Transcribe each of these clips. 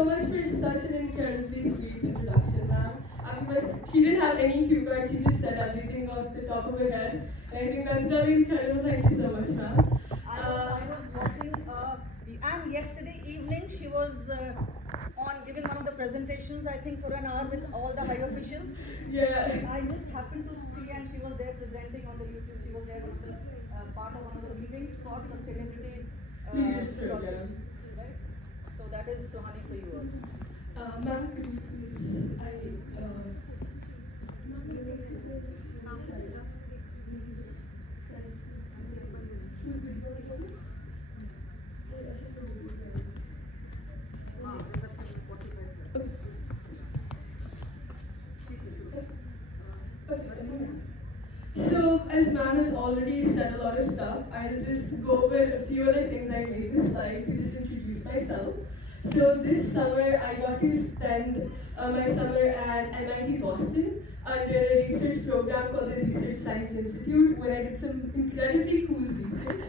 so much for such an incredibly sweet introduction, ma'am. She didn't have any cue cards, she just said everything off the top of her head. And I think that's really incredible. Thank you so much, ma'am. I was watching, and yesterday evening she was on giving one of the presentations, I think for an hour with all the high officials. Yeah. I just happened to see, and she was there presenting on the YouTube. She was there with part of one of the meetings for sustainability project. Right? So that is Suhani for you all. Ma'am, could you please, So, as ma'am has already said a lot of stuff, I'll just go over a few other things I made this slide to just introduce myself. So this summer, I got to spend my summer at MIT Boston under a research program called the Research Science Institute, where I did some incredibly cool research.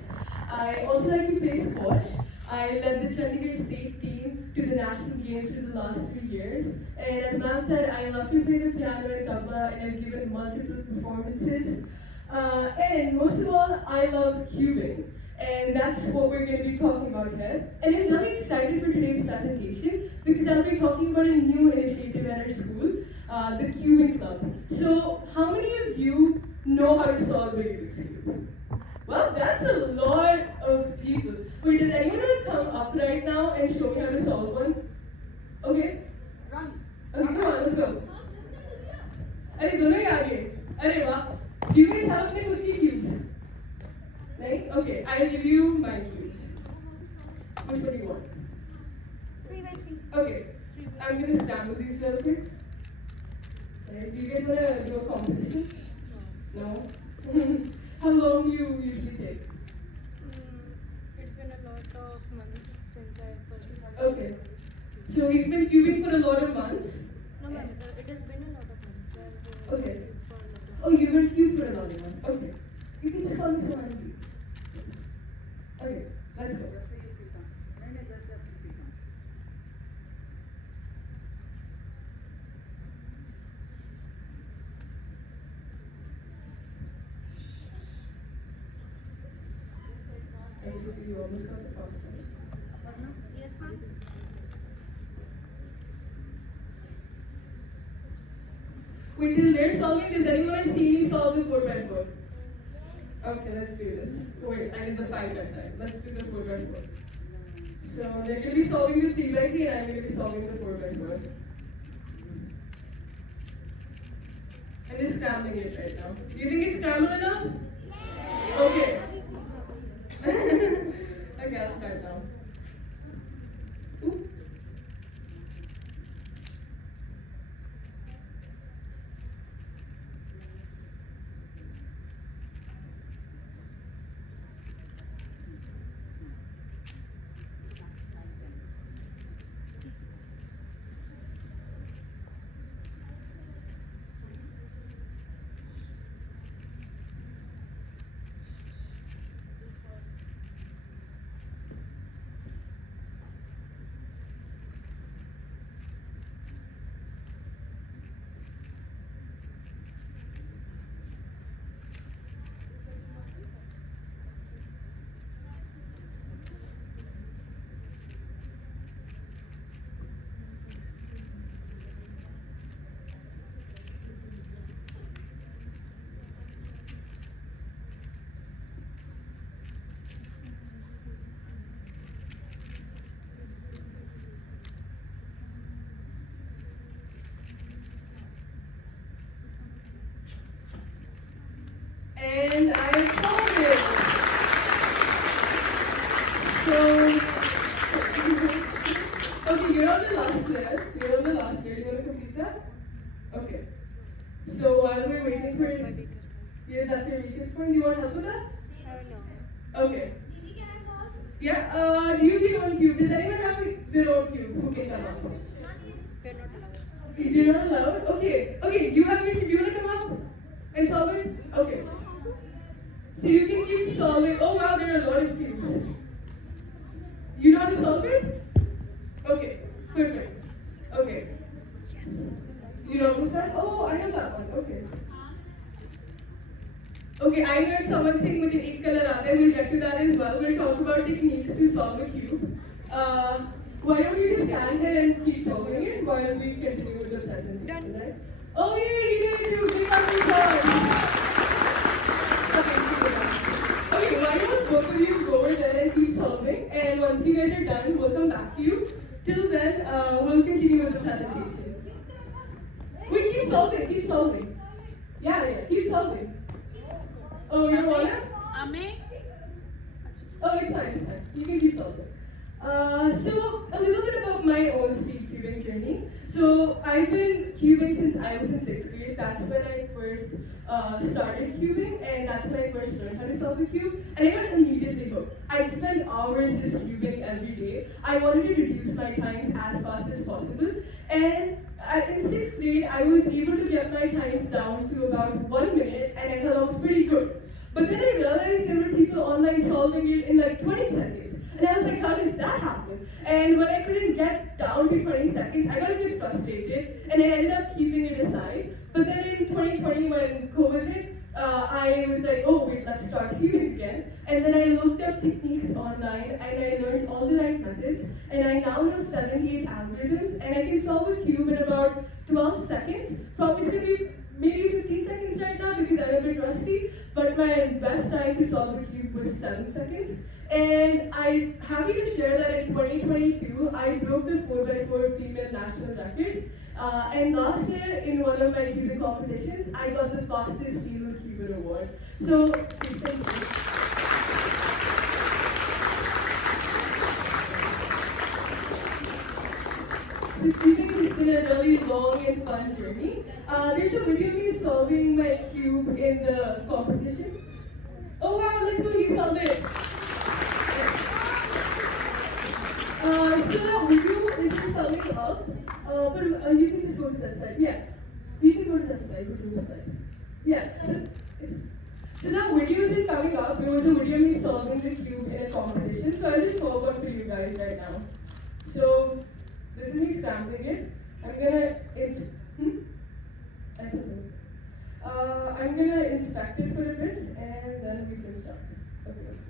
I also like to play squash. I led the Chandigarh state team to the national games for the last 3 years. And as ma'am said, I love to play the piano and tabla, and I've given multiple performances. And most of all, I love cubing. And that's what we're going to be talking about here. And I'm really excited for today's presentation because I'll be talking about a new initiative at our school, the Cubing Club. So, how many of you know how to solve a Rubik's Cube? Well, that's a lot of people. Wait, does anyone want to come up right now and show me how to solve one? Okay? Run. Okay, come on, let's go. Arey, dono hi aa gaye. Arey, wow. Do you guys have अपने खुद की cubes? Right? Okay, I'll give you my cubes. Which one do you want? 3 by 3. Okay, I'm gonna scramble these real quick. Right, do you guys wanna do a competition? No? How long do you usually take? It's been a lot of months since I first. Okay. So he's been cubing for a lot of months? No, ma'am, it has been a lot of months. Okay. For a lot of Oh, you've been cubed for a lot of months. Okay. You can just call me Suhani. Okay, let's go. You almost got the first one. Yes, ma'am. Wait, till they're solving, does anyone want to see me solve the 4x4? Okay, let's do this. Wait, I did the 5x5. Let's do the 4x4. So they're going to be solving the 3x3 and I'm going to be solving the 4x4. I'm just scrambling it right now. Do you think it's scrambled enough? Okay. Okay, I'll start now. Ooh. And I solved it. So, okay, you're on the last layer. You're on the last layer. Do you want to complete that? Okay. So while we're waiting for That's my biggest one. yeah, that's your weakest point. Do you want help with that? No. Okay. Yeah. You did own cube. Does anyone have their own cube? Who can come up? We're not allowed. You're not allowed. Okay. Okay. You have your cube. Do you want to come up and solve it? Okay. So you can keep solving. Oh wow, there are a lot of cubes. You know how to solve it? Okay, perfect. Okay, I heard someone saying मुझे एक color आता है. We'll get to that as well. We'll talk about techniques to solve a cube. Why don't we just stand here and keep solving it while we continue with the presentation, right? Oh yeah, you did too. Big up applause. Okay, why don't both of you go over there and keep solving? And once you guys are done, we'll come back to you. Till then, we'll continue with the presentation. We keep solving, keep solving. Yeah, keep solving. Oh, you want it? Oh, it's fine. You can keep solving. So, a little bit about my own speed cubing journey. So, I've been cubing since I was in 6th grade. That's when I first started cubing, and that's when I first learned how to solve a cube. And I got immediately hooked. I'd spend hours just cubing every day. I wanted to reduce my times as fast as possible. And in 6th grade, I was able to get my times down to about 1 minute, and I thought I was pretty good. But then I realized there were people online solving it in like 20 seconds. And I was like, how does that happen? And when I couldn't get down to 20 seconds, I got a bit frustrated, and I ended up keeping it aside. But then in 2020, when COVID hit, I was like, oh wait, let's start cubing again. And then I looked up techniques online, and I learned all the right methods. And I now know 78 algorithms, and I can solve a cube in about 12 seconds. Probably it's going to be maybe 15 seconds right now because I'm a bit rusty, but my best time to solve the cube was 7 seconds. And I'm happy to share that in 2022, I broke the 4x4 female national record. And last year, in one of my cubing competitions, I got the fastest female cuber award. So, thank you. So cubing has been a really long and fun journey. There's a video of me solving my cube in the competition. Oh wow, let's go, he solved it. So that video is just coming up, but you can just go to that side. Yeah, you can go to that side, go to this side. Yeah. So that video isn't coming up. It was a video of me solving the cube in a competition. So I'll just solve one for you guys right now. So this is me scrambling it. I'm gonna inspect it for a bit, and then we can start. Okay, let's go.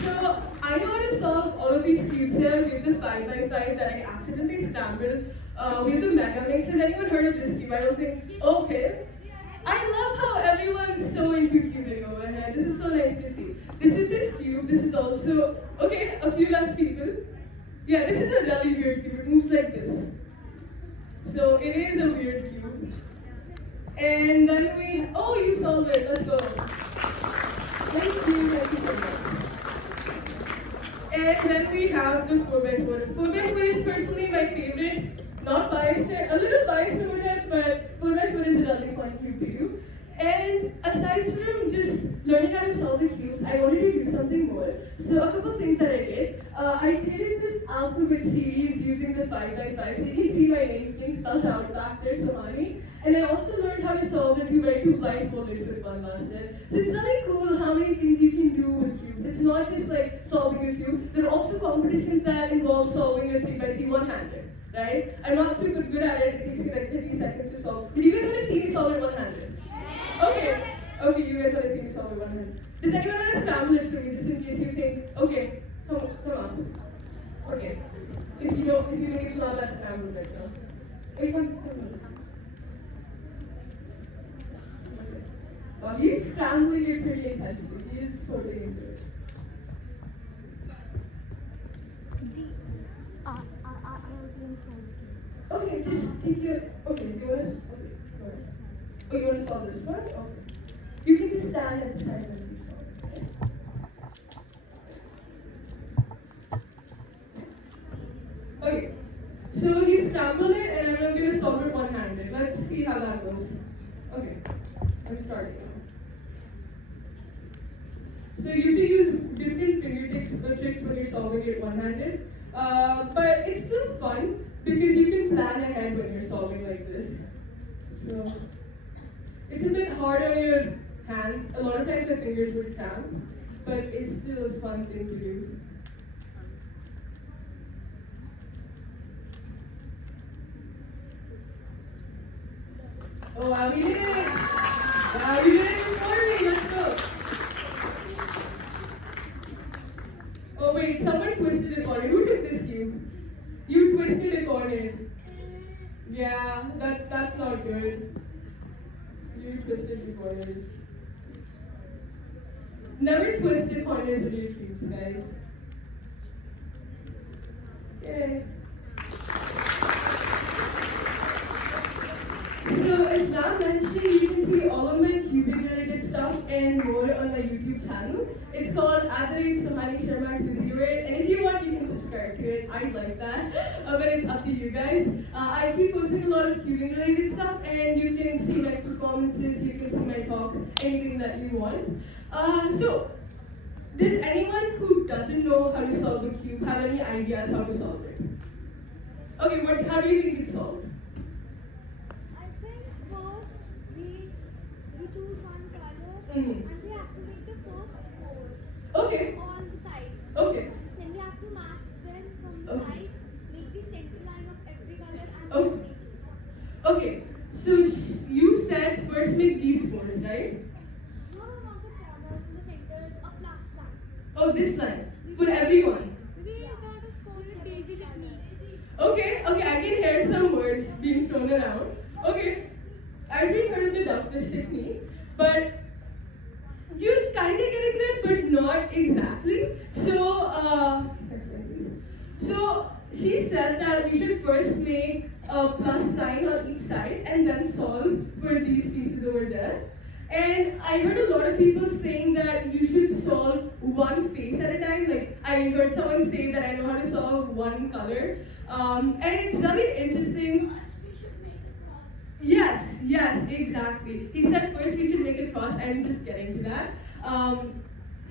So I know how to solve all of these cubes here. We have the 5x5 that I accidentally scrambled. We have the Mega Mix. Has anyone heard of this cube? I don't think. Okay. I love how everyone's so into cubing over here. This is so nice to see. This is this cube. This is also okay. A few less people. Yeah, this is a really weird cube. It moves like this. So it is a weird cube. And then we, oh, you solved it. Let's go. Thank you. And then we have the 4x4. 4x4 is personally my favorite. Not biased here, a little biased over here, but 4x4 is a really fun cube to do. And aside from just learning how to solve the cubes, I wanted to do something more. So a couple things that I did. I created this alphabet series using the 5x5. So you can see my names being spelled out back there, Suhani. And I also learned how to solve the 2x2 blindfolded for fun last year. So it's really cool how many things you can do with cubes. It's not just like solving a cube. There are also competitions that involve solving a 3x3 one-handed. Right? I'm not super good at it. It takes me like 30 seconds to solve. But you guys want to see me solve it one-handed? Okay. Okay, you guys want to see me solve it one-handed. Does anyone want to scramble it for me just in case you think, okay, come on. Okay. If you think it's not that scrambled right now. Okay, come on. Well, he's scrambling it pretty intensely. He's putting into it. Okay, just take your. Okay, you want to. Okay, go ahead. Oh, you want to solve this one? Okay. You can just stand at the side and do solve it. Okay. Okay. So he scrambled it, and I'm going to solve it one-handed. Let's see how that goes. Okay. I'm starting. So you have to use different fingertips tricks when you're solving it one-handed. But it's still fun because you can plan ahead when you're solving like this. So it's a bit hard on your hands. A lot of times my fingers would cramp, but it's still a fun thing to do. Oh wow, we did it! Wow, we did it before me. Let's go. Oh wait, someone twisted a corner. Who took this cube? You twisted a corner. Yeah, that's not good. You twisted the corners. Never twist the corners of your cubes, guys. Yay. So as Ram mentioned, you can see all of my cubing related stuff and more on my YouTube channel. It's called @Suhani Sharma 208, and if you want, you can subscribe to it. I'd like that, but it's up to you guys. I keep posting a lot of cubing related stuff, and you can see my performances, you can see my talks, anything that you want. So, does anyone who doesn't know how to solve a cube have any ideas how to solve it? Okay, how do you think it's solved? I think first we choose one color Mhm. and we have to make the first four Okay, on the sides. okay. Then we have to match them from the Okay. sides, make the center line of every color and Okay. then make it. Okay, so you said first make these fours, right? No, not the corners in the center, a plus line. Oh, this line for everyone. We got a score it daisy technique. Okay, I can hear some words being thrown around. Okay, I've been heard of the duckfish technique, but you're kind of getting there, but not exactly. So she said that we should first make a plus sign on each side and then solve for these pieces over there. And I heard a lot of people saying that you should solve one face at a time. Like I heard someone say that I know how to solve one color. And it's really interesting. Yes, exactly. He said first we should make a cross. I'm just getting to that.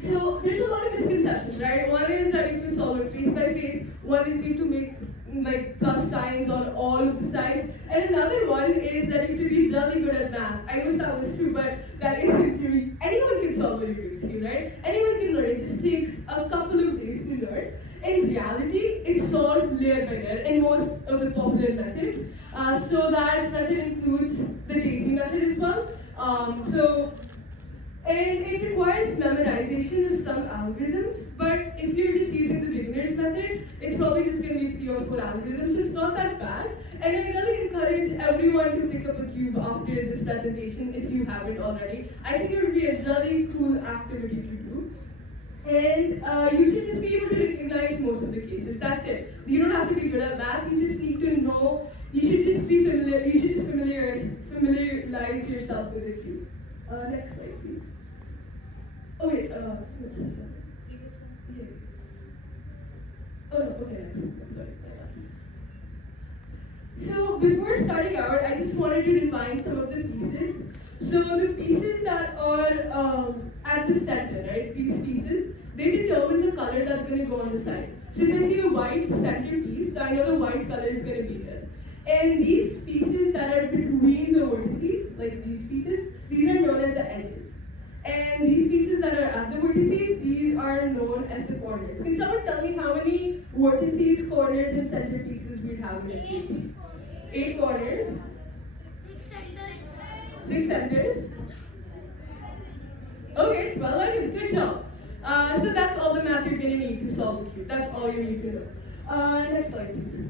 So there's a lot of misconceptions, right? One is that you can solve it face by face. One is you have to make like plus signs on all of the sides. And another one is that you have to be really good at math. I wish that was true, but that isn't true. Anyone can solve a Rubik's Cube, right? Anyone can learn. It just takes a couple of days to learn. In reality, it's solved layer by layer in most of the popular methods. So that method includes the daisy method as well. And it requires memorization of some algorithms, but if you're just using the beginner's method, it's probably just going to be 3 or 4 algorithms, so it's not that bad. And I really encourage everyone to pick up a cube after this presentation if you haven't already. I think it would be a really cool activity to do. And you should just be able to recognize most of the cases. That's it. You don't have to be good at math, you just need to know, you should just be familiar, you should just familiarize yourself with the cube. Next slide, please. Oh wait, yeah. Oh no, okay, next. Sorry. So before starting out, I just wanted to define some of the pieces. So the pieces that are at the center, right? These pieces, they determine the color that's going to go on the side. So if I see a white center piece, so I know the white color is going to be there. And these pieces that are between the vertices, like these pieces, these are known as the edges. And these pieces that are at the vertices, these are known as the corners. Can someone tell me how many vertices, corners, and center pieces we have in it? 8 corners. 6 centers. Okay, 12 edges. Good job. So that's all the math you're going to need to solve the cube. That's all you need to know. Next slide, please.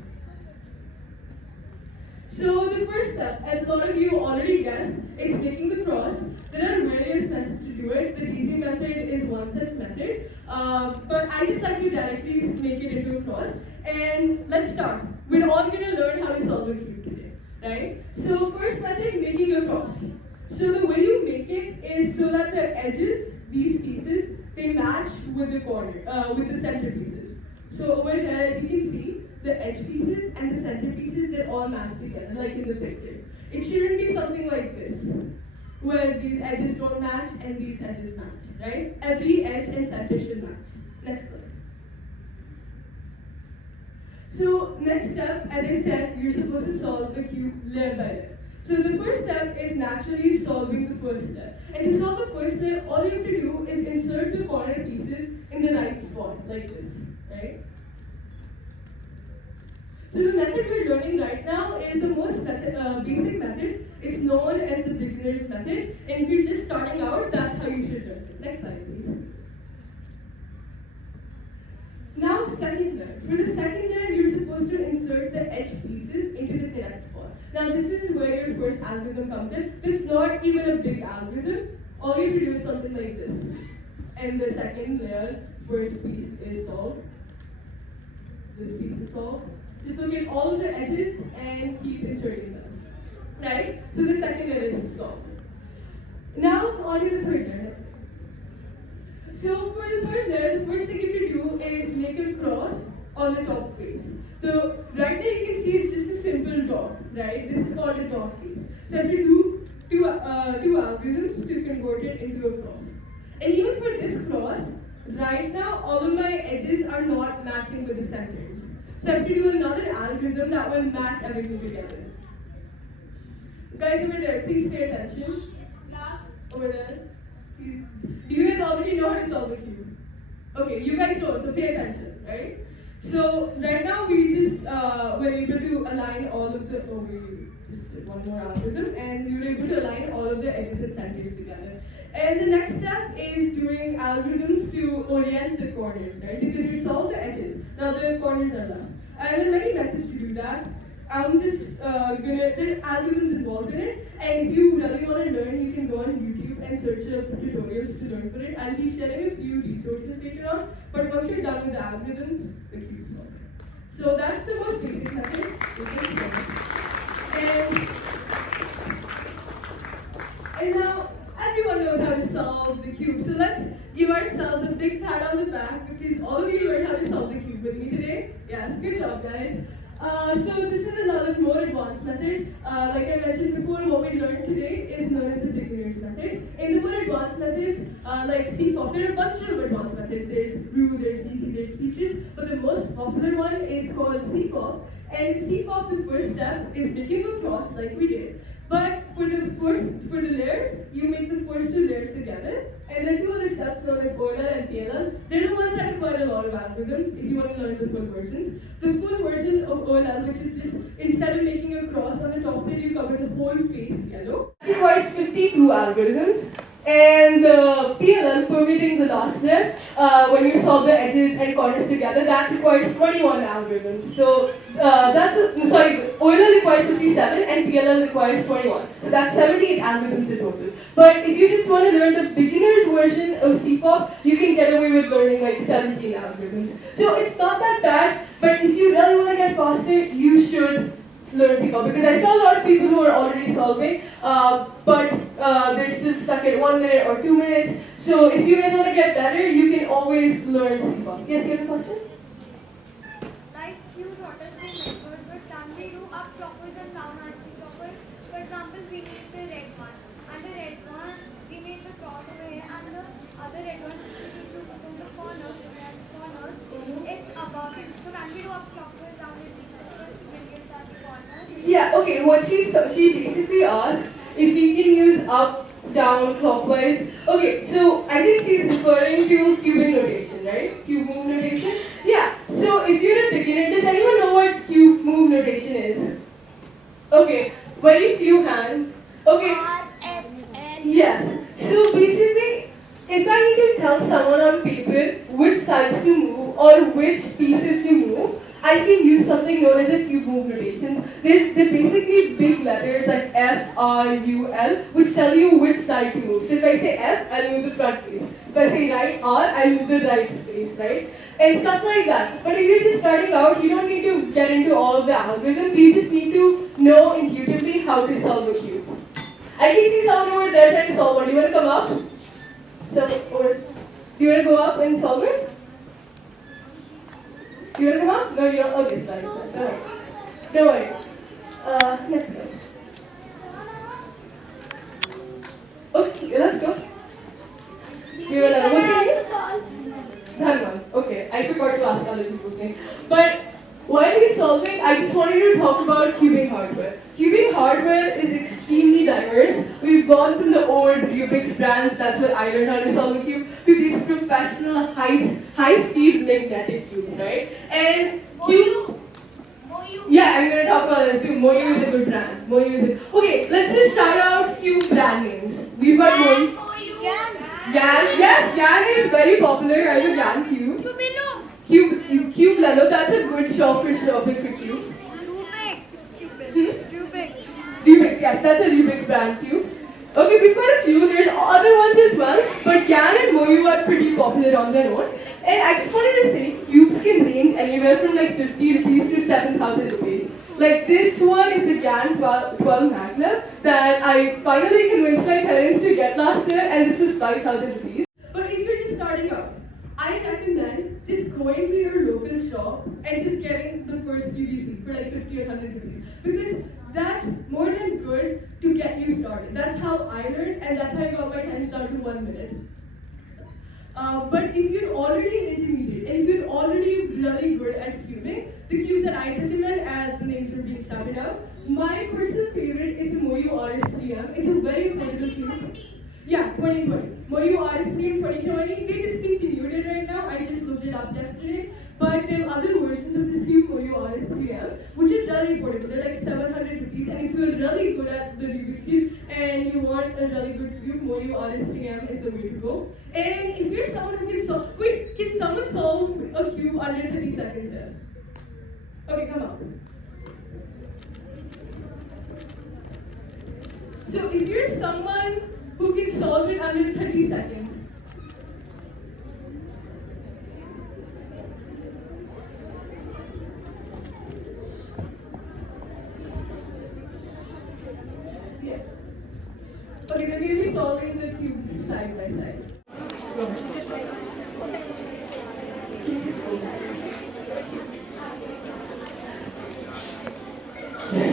So the first step, as a lot of you already guessed, is making the cross. There are various methods to do it. The daisy method is one such method, but I just like to directly make it into a cross. And let's start. We're all going to learn how to solve a cube today, right? So first method, making a cross. So the way you make it is so that the edges, these pieces, they match with the corner, with the center pieces. So over here, as you can see, the edge pieces and the center pieces, they all match together, like in the picture. It shouldn't be something like this, where these edges don't match and these edges match, right? Every edge and center should match. Next slide. So next step, as I said, you're supposed to solve the cube layer by layer. So the first step is naturally solving the first step. And to solve the first step, all you have to do is insert the corner pieces in the right spot, like this, right? So the method we're learning right now is the most basic method. It's known as the beginner's method. And if you're just starting out, that's how you should learn it. Next slide, please. Now, second layer. For the second layer, you're supposed to insert the edge pieces into the correct spot. Now, this is where your first algorithm comes in. It's not even a big algorithm. All you have to do is something like this. And the second layer, first piece is solved. This piece is solved. Just look at all of the edges and keep inserting them. Right? So the second layer is solved. Now, on to the third layer. So for the third layer, the first thing you have to do is make a cross on the top face. So right now you can see it's just a simple dot, right? This is called a dot face. So I have to do two algorithms to convert it into a cross. And even for this cross, right now all of my edges are not matching with the centers. So I have to do another algorithm that will match everything together. Guys over there, please pay attention. Class over there. Please. Do you guys already know how to solve the cube? Okay, you guys know, so pay attention, right? So right now we just were able to align all of the, we just did one more algorithm, and we were able to align all of the edges and centers together. And the next step is doing algorithms to orient the corners, right? Because we solved the edges, now the corners are left. And there are many methods to do that. I'm just there are algorithms involved in it, and if you really want to learn, you can go on YouTube and search up tutorials to learn for it. I'll be sharing a few resources later on, but once you're done with the algorithms, the cube is solved. So that's the most basic method. And now everyone knows how to solve the cube. So let's give ourselves a big pat on the back because all of you learned how to solve the cube with me today. Yes, good job, guys. So this is another more advanced method. Like I mentioned before, what we learned today is known as the beginner's method. In the more advanced methods, like CFOP, there are a bunch of advanced methods. There's RU, there's CC, there's features, but the most popular one is called CFOP. And in CFOP, the first step is making a cross like we did. But for the layers, you make the first two layers together, and then two other steps known as OLL and PLL. They're the ones that require a lot of algorithms if you want to learn the full versions. The full version of OLL, which is just instead of making a cross on the top layer, you cover the whole face yellow. It requires 52 algorithms. And the PLL, permitting the last layer, when you solve the edges and corners together, that requires 21 algorithms. So OLL requires 57 and PLL requires 21. So that's 78 algorithms in total. But if you just want to learn the beginner's version of CFOP, you can get away with learning like 17 algorithms. So it's not that bad, but if you really want to get faster, you should learn CFOP, because I saw a lot of people who are already solving, but they're still stuck at 1 minute or 2 minutes. So if you guys want to get better, you can always learn CFOP. Yes, you have a question? Like you taught us the method, but can we do up choppers and down arching choppers? For example, we made the red one, and the red one, we made the cross over here, and the other red one, we need to put on the corners, it's above it. So can we do up choppers, down arching choppers, when it's at the corner? Yeah, okay, what she basically asked if we can use up, down, clockwise. Okay, so I think she's referring to cubing notation, right? Cube move notation? Yeah, so if you're a beginner, does anyone know what cube move notation is? Okay, very few hands. Okay. Yes, so basically, if I need to tell someone on paper which sides to move or which pieces to move, I can use something known as a cube move notation. They're basically big letters like F, R, U, L, which tell you which side to move. So if I say F, I'll move the front face. If I say right, R, I'll move the right face, right? And stuff like that. But if you're just starting out, you don't need to get into all of the algorithms. You just need to know intuitively how to solve a cube. I can see someone over there trying to solve one. Do you want to come up? Do you want to go up and solve it? You want to come up? No, you don't. Okay, sorry. Don't worry. Don't worry. Let's go. Okay, let's go. You want another one? Dhanwan. Okay, I forgot to ask other people's name. But while we're solving, I just wanted to talk about cubing hardware. cubing hardware is extremely diverse. We've gone from the old Rubik's brands, that's what I learned how to solve a cube, to these professional high-speed magnetic cubes, right? And cube. Yeah, I'm gonna talk about it too. Moyu is a good brand. Moyu is a... Okay, let's just shout out few brand names. We've got Moyu. Gan. Yes, Gan is very popular. I have a Gan cube. Cube Leno. That's a good shop for shopping for cubes. Rubik's, yes, that's a Rubik's brand cube. Okay, we've got a few. There's other ones as well, but Gan and Moyu are pretty popular on their own. And I just wanted to say, cubes can range anywhere from like 50 rupees to 7,000 rupees. Like this one is the GAN 12 magnet that I finally convinced my parents to get last year, and this was 5,000 rupees. But if you're just starting out, I recommend just going to your local shop and just getting the first QVC for like 50 or 100 rupees. Because that's more than good to get you started. That's how I learned, and that's how I got my times down to 1 minute. But if you're already an intermediate, and if you're already really good at cubing, the cubes that I recommend, as the names were being shouted out, my personal favorite is the Moyu RS3M. It's a very affordable cube. Yeah, 2020. Moyu RS3M 2020. They discontinued it right now. I just looked it up yesterday. But there are other versions of this cube, Moyu RS3M, which is really affordable. They're like 700 rupees. And if you're really good at the Rubik's Cube and you want a really good cube, Moyu RS3M is the way to go. And if you're someone who can solve... Wait, can someone solve a cube under 30 seconds here? Okay, come on. So if you're someone who can solve it under 30 seconds, yeah. Okay, then we'll be solving the cubes side by side. Go ahead.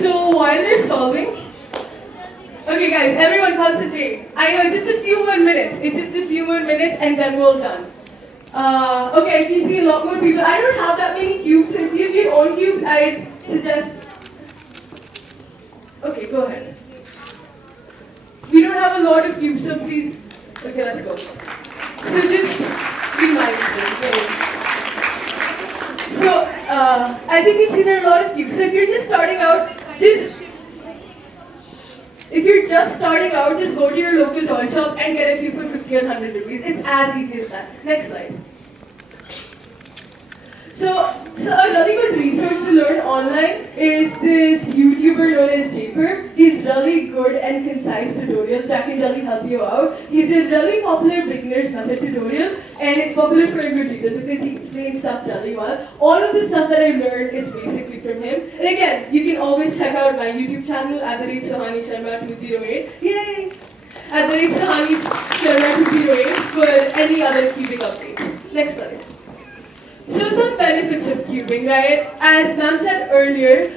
So while they're solving, okay guys, everyone concentrate. I know, just a few more minutes. It's just a few more minutes and then we're all done. Okay, I can see a lot more people. I don't have that many cubes, so if you have your own cubes, I'd suggest... Okay, go ahead. We don't have a lot of cubes, so please... Okay, let's go. So just be mindful. So, as you can see, there are a lot of cubes. So if you're just starting out, just go to your local toy shop and get a cube for 50 or 100 rupees. It's as easy as that. Next slide. So a really good resource to learn online is this YouTuber known as Japer. He's really good and concise tutorials that can really help you out. He's a really popular beginner's method tutorial, and it's popular for a good reason because he explains stuff really well. All of the stuff that I learned is basically from him. And again, you can always check out my YouTube channel at Suhani Sharma 208. Yay! At Suhani Sharma 208 for any other cubing updates. Next slide. So some benefits of cubing, right? As ma'am said earlier,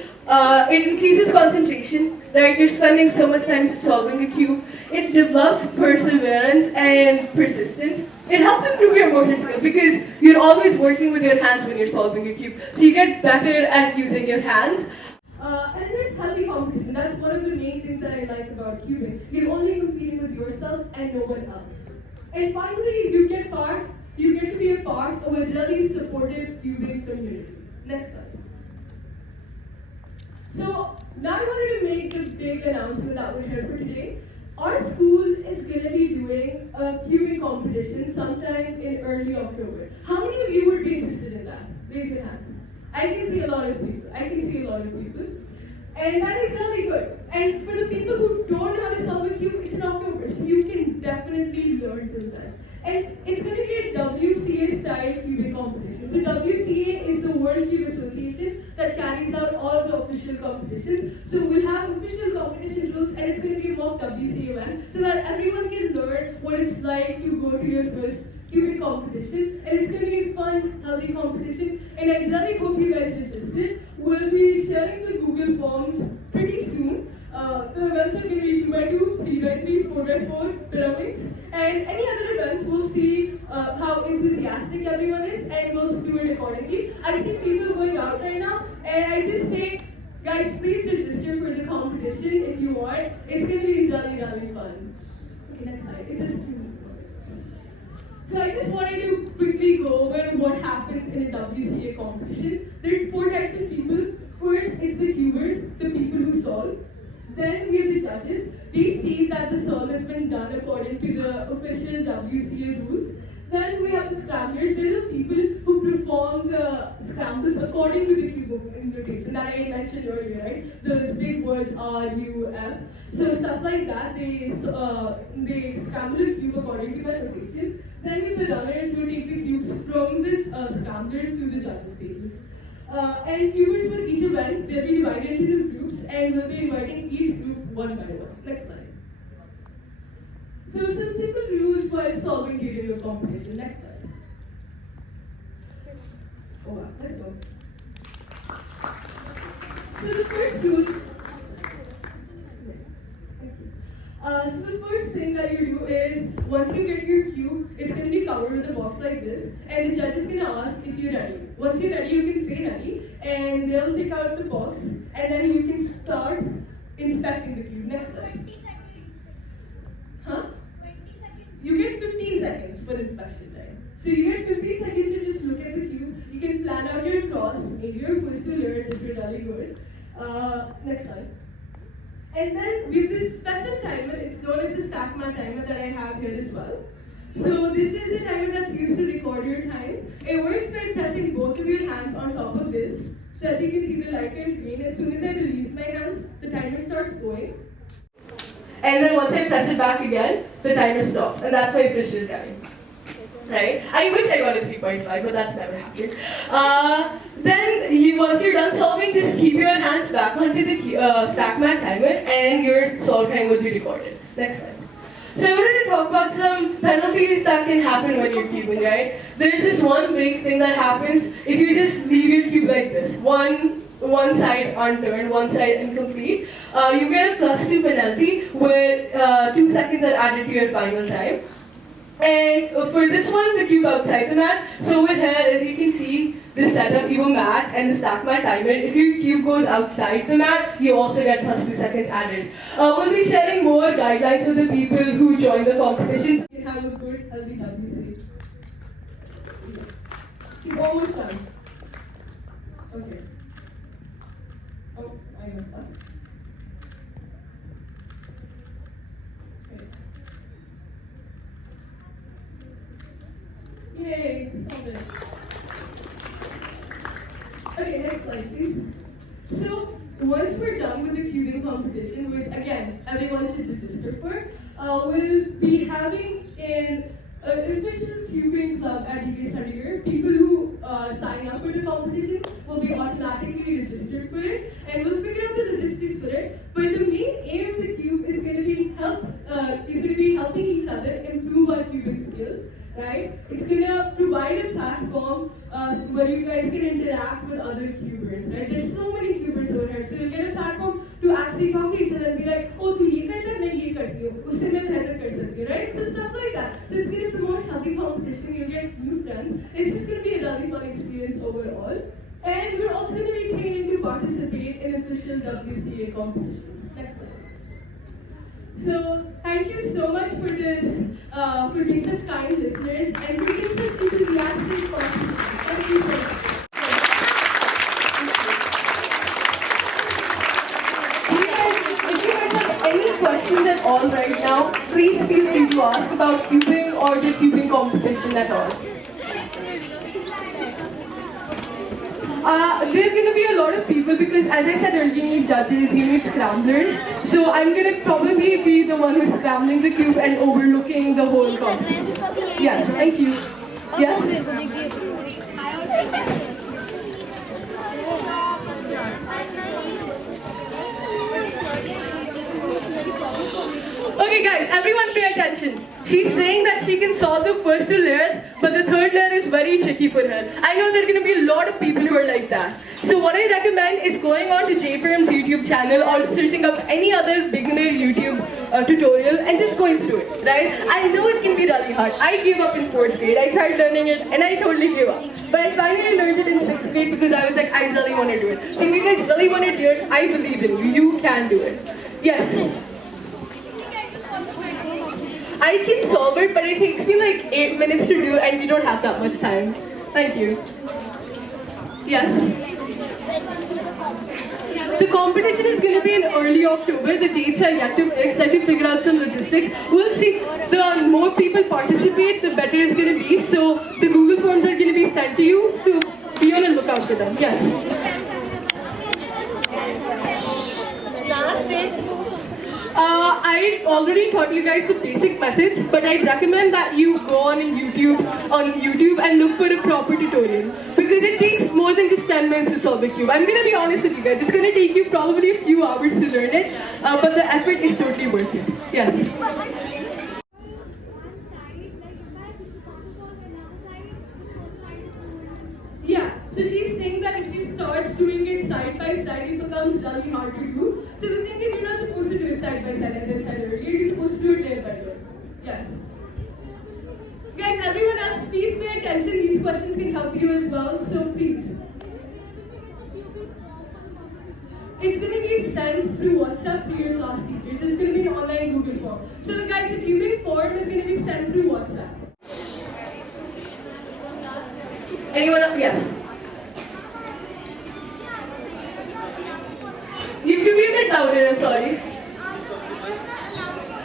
it increases concentration, right? You're spending so much time solving a cube. It develops perseverance and persistence. It helps improve your motor skill because you're always working with your hands when you're solving a cube. So you get better at using your hands. And there's healthy competition. That's one of the main things that I like about cubing. You're only competing with yourself and no one else. And finally, you get to be a part of a really supportive cubing community. Next slide. So now I wanted to make the big announcement that we're here for today. Our school is going to be doing a cubing competition sometime in early October. How many of you would be interested in that? Raise your hands. I can see a lot of people. And that is really good. And for the people who don't know how to solve a cube, it's in October, so you can definitely learn till then. And it's going to be a WCA-style cubing competition. So WCA is the World Cube Association that carries out all of the official competitions. So we'll have official competition rules, and it's going to be a mock WCA event, so that everyone can learn what it's like to go to your first cubing competition. And it's going to be a fun, healthy competition. And I really hope you guys registered. We'll be sharing the Google Forms pretty soon. The events are going to be 2x2, 3x3, 4x4 pyramids, and any other events we'll see how enthusiastic everyone is, and we'll do it accordingly. I see people going out right now, and I just say, Guys, please register for the competition if you want. It's going to be really fun. Okay, next slide. It's just so I just wanted to quickly go over what happens in a WCA competition. There are 4 types of people. First, it's the cubers, the people who solve. Then we have the judges. They see that the solve has been done according to the official WCA rules. Then we have the scramblers. They're the people who perform the scrambles according to the cube notation that I mentioned earlier, right? Those big words R, U, F. So stuff like that, they scramble the cube according to that notation. Then with the runners who take the cubes from the scramblers to the judges' tables. And cubers for each event, they'll be divided into groups and we'll be inviting each group one by one. Next slide. So some simple rules while solving during your competition. Next slide. Oh wow, let's go. So the first rule. So the first thing that you do is, once you get your cube, it's going to be covered with a box like this, and the judge is going to ask if you're ready. Once you're ready, you can say ready, and they'll take out the box, and then you can start inspecting the cube. Next slide. 20 seconds. Huh? 20 seconds. You get 15 seconds for inspection time. So you get 15 seconds to just look at the cube. You can plan out your cross, maybe your first 2 layers if you're really good. Next slide. And then with this special timer, it's known as the Stackman timer that I have here as well. So this is the timer that's used to record your times. It works by pressing both of your hands on top of this. So as you can see, the light turned green. As soon as I release my hands, the timer starts going. And then once I press it back again, the timer stops. And that's why fish is dying. Right? I wish I got a 3.5, but that's never happened. Once you're done solving, just keep your hands back onto the Stackman timer and your solve time will be recorded. Next slide. So I wanted to talk about some penalties that can happen when you're cubing, right? There's this one big thing that happens if you just leave your cube like this. One side unturned, one side incomplete. You get a +2 penalty with 2 seconds are added to your final time. And for this one, the cube outside the mat. So over here, as you can see, this setup, you have a mat and the Stackman timer. If your cube goes outside the mat, you also get +2 seconds added. We'll be sharing more guidelines with the people who join the competitions. You can have a good, healthy WC. You've almost done. Okay. Oh, I messed up. Yay, solved it. Okay, next slide, please. So, once we're done with the cubing competition, which again, everyone should register for, we'll be having an official cubing club at DPS Chandigarh. People who sign up for the competition will be automatically registered for it, and we'll figure out the logistics for it. But the main aim of the cube is going to be helping each other improve our cubing skills. Right? It's going to provide a platform where you guys can interact with other cubers, right? There's so many cubers over here, so you'll get a platform to actually talk to each other and be like, oh, tu ye karta hai, main ye karti hu, usse main behtar kar sakti hu, right? So stuff like that. So it's going to promote healthy competition, you'll get new friends. It's just going to be a really fun experience overall. And we're also going to be training to participate in official WCA competitions. Next slide. So, thank you so much for this, for being such kind listeners and for being such enthusiastic participants. Thank you so much. If you guys have any questions at all right now, please feel free to ask about cubing or the cubing competition at all. There's going to be a lot of people because, as I said earlier, you need judges, you need scramblers. So I'm going to probably be the one who's scrambling the cube and overlooking the whole competition. Yes, thank you. Yes? Okay guys, everyone pay attention. She's saying that she can solve the first 2 layers, but the 3rd layer is very tricky for her. I know there are going to be a lot of people who are like that. So what I recommend is going on to JFirm's YouTube channel or searching up any other beginner YouTube tutorial and just going through it, right? I know it can be really hard. I gave up in 4th grade. I tried learning it and I totally gave up. But I finally learned it in 6th grade because I was like, I really want to do it. So if you guys really want to do it, I believe in you. You can do it. Yes. I can solve it, but it takes me like 8 minutes to do, and we don't have that much time. Thank you. Yes. The competition is going to be in early October. The dates are yet to fix. I can figure out some logistics. We'll see. The more people participate, the better it's going to be. So the Google Forms are going to be sent to you. So be on the lookout for them. Yes. I already taught you guys the basic methods, but I recommend that you go on YouTube and look for a proper tutorial, because it takes more than just 10 minutes to solve a cube. I'm going to be honest with you guys, it's going to take you probably a few hours to learn it, but the effort is totally worth it. Yes. Yeah, so she's saying that if she starts doing it side by side, it becomes really hard to do. So the thing is, you're not supposed to do it side by side, as I said earlier. You're supposed to do it layer by layer. Yes. Guys, everyone else, please pay attention. These questions can help you as well, so please. It's going to be sent through WhatsApp to your class teachers. It's going to be an online Google form. So the guys, the cubing form is going to be sent through WhatsApp. Anyone else? Yes. You have to be a bit louder, I'm sorry.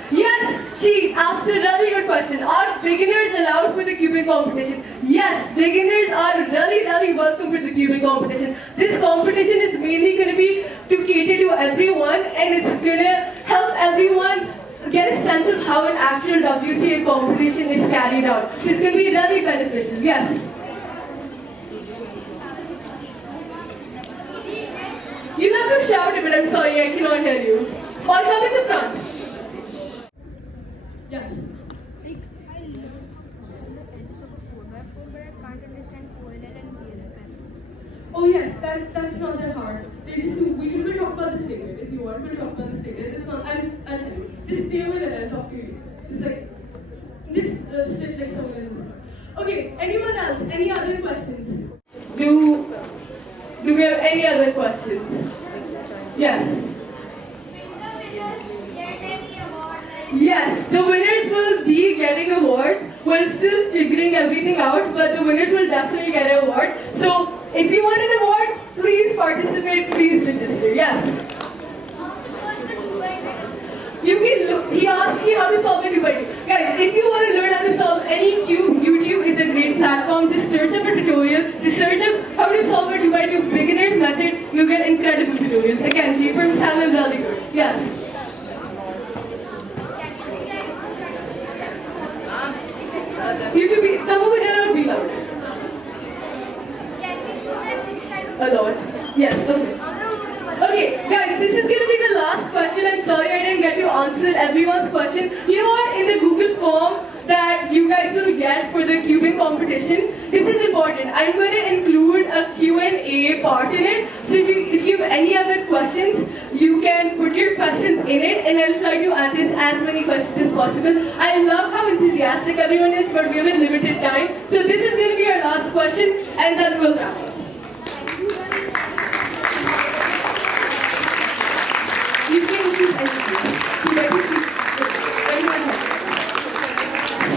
Yes, she asked a really good question. Are beginners allowed for the cubing competition? Yes, beginners are really welcome for the cubing competition. This competition is mainly going to be to cater to everyone, and it's going to help everyone get a sense of how an actual WCA competition is carried out. So it's going to be really beneficial. Yes. You have to shout a bit, I'm sorry, I cannot hear you. Or come in the front. Yes. Like, I learned the edges of a 4x4, but I can't understand OLL and DLFS. Oh yes, that's not that hard. They just do, we will talk about the sticker. If you want, we'll talk about the sticker. It's not, I'll tell you. Just stay over there, I'll talk to you. It's like, this sit like someone else. Okay, anyone else? Any other questions? Do we have any other questions? Yes. Yes, the winners will be getting awards. We're still figuring everything out, but the winners will definitely get an award. So, if you want an award, please participate, please register. Yes. You can look, he asked me how to solve a 2x2. Guys, if you want to learn how to solve any cube, YouTube is a great platform. Just search up a tutorial. Just search up how to solve a 2x2 beginner's method. You'll get incredible tutorials. Again, J from Salem, really good. Yes. You could be, come over here or be loud. A lot. Yes, okay. Okay, guys, this is going to be the last question. I'm sorry I didn't get to answer everyone's question. You know what? In the Google form that you guys will get for the cubing competition, this is important. I'm going to include a Q&A part in it. So if you have any other questions, you can put your questions in it, and I'll try to answer as many questions as possible. I love how enthusiastic everyone is, but we have a limited time. So this is going to be our last question, and then we'll wrap up. You can choose anything.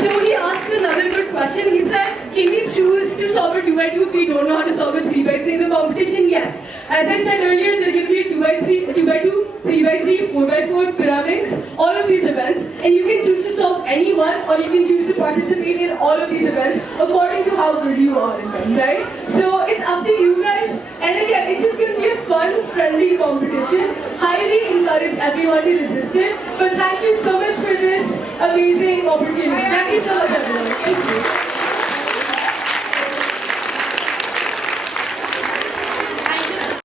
So he asked another good question. He said, can we choose to solve a 2x2 if we don't know how to solve a 3x3 in the competition? Yes. As I said earlier, there will be 2x3, 2x2, 3x3, 4x4, pyramids, all of these events. And you can choose to solve any one, or you can choose to participate in all of these events according to how good you are in them, right? So it's up to you guys. And again, it's just going to be a fun, friendly competition. Highly encourage everyone to register. But thank you so much for this amazing opportunity. Thank you so much, everyone. Thank you.